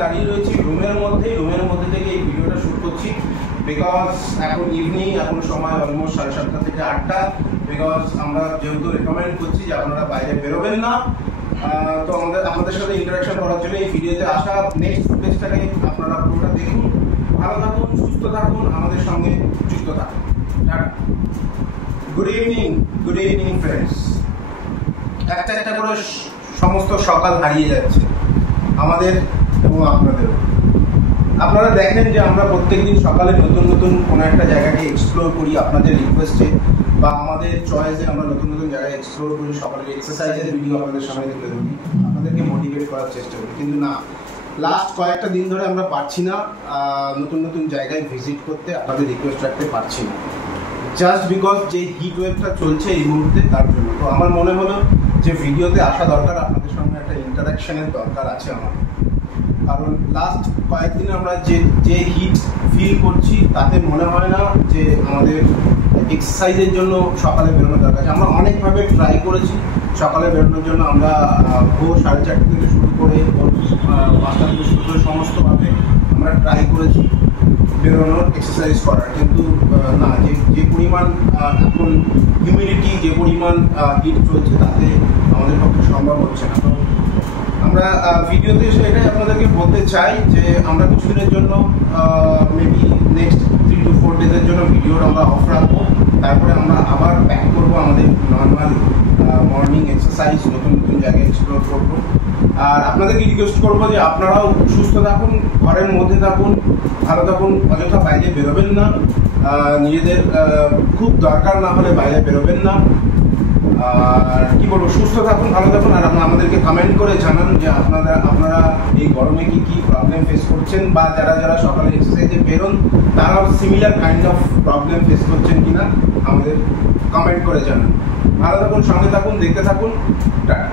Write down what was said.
দাঁড়িয়ে রয়েছি রুমের মধ্যে থেকে এই ভিডিওটা শুট করছি বিকজ এখন ইভিনিং, এখন সময় অলমোস্ট 7:30 থেকে 8টা। বিকজ আমরা যেহেতু রেকমেন্ড করছি যে আপনারা বাইরে বেরোবেন না, তো আমাদের সাথে ইন্টারাকশন করার জন্য এই ভিডিওতে আসা। নেক্সট ফুটেজটাকে আপনারা পুরোটা দেখুন। ভালো থাকুন, সুস্থ থাকুন, আমাদের সঙ্গে যুক্ত থাকুন। Good evening friends. একটা করে সমস্ত সকাল হারিয়ে যাচ্ছে আমাদের এবং আপনাদেরও। আপনারা দেখেন যে আমরা প্রত্যেকদিন সকালে নতুন কোনো একটা জায়গাকে এক্সপ্লোর করি আপনাদের রিকোয়েস্টে বা আমাদের চয়েসে। আমরা নতুন জায়গায় এক্সপ্লোর করি, সকালের এক্সারসাইজের ভিডিও আপনাদের সামনে তুলে ধরি, আপনাদেরকে মোটিভেট করার চেষ্টা করি। কিন্তু না, লাস্ট কয়েকটা দিন ধরে আমরা পারছি না নতুন জায়গায় ভিজিট করতে, আপনাদের রিকোয়েস্ট রাখতে পারছি না, জাস্ট বিকজ যে হিট ওয়েভটা চলছে এই মুহূর্তে তার জন্য। তো আমার মনে হলো যে ভিডিওতে আসা দরকার, আপনাদের সঙ্গে একটা ইন্টারাকশনের দরকার আছে আমার। কারণ লাস্ট কয়েকদিন আমরা যে হিট ফিল করছি তাতে মনে হয় না যে আমাদের এক্সারসাইজের জন্য সকালে বেরোনো দরকার আছে। আমরা অনেকভাবে ট্রাই করেছি সকালে বেরোনোর জন্য। আমরা ভোর 4:30 থেকে শুরু করে ভোর 5টা থেকে শুরু করে সমস্তভাবে আমরা ট্রাই করেছি বেরোনোর, এক্সারসাইজ করার। কিন্তু না, যে পরিমাণ এখন হিউমিডিটি, যে পরিমাণ হিট চলছে তাতে আমাদের পক্ষে সম্ভব হচ্ছে না। তো আমরা ভিডিওতে এসে এটাই আপনাদেরকে বলতে চাই যে আমরা কিছুদিনের জন্য মেবি নেক্সট 3 to 4 ডেজের জন্য ভিডিওটা আমরা অফ রাখবো। তারপরে আমরা আবার ব্যাক করবো আমাদের নর্মাল মর্নিং এক্সারসাইজ, নতুন জায়গায় এক্সপ্লোর করবো। আর আপনাদেরকে রিকোয়েস্ট করবো যে আপনারাও সুস্থ থাকুন, ঘরের মধ্যে থাকুন, ভালো থাকুন, অযথা বাইরে বেরোবেন না। নিজেদের খুব দরকার না হলে বাইরে বেরোবেন না। আর কি বলবো, সুস্থ থাকুন, ভালো থাকুন। আর আমাদেরকে কমেন্ট করে জানান যে আপনারা এই গরমে কি প্রবলেম ফেস করছেন, বা যারা সকালে এক্সারসাইজে বেরোন তারাও similar kind of problem face করছেন কিনা আমাদের কমেন্ট করে জানান। ভালো থাকুন, সঙ্গে থাকুন, দেখতে থাকুন। টাটা।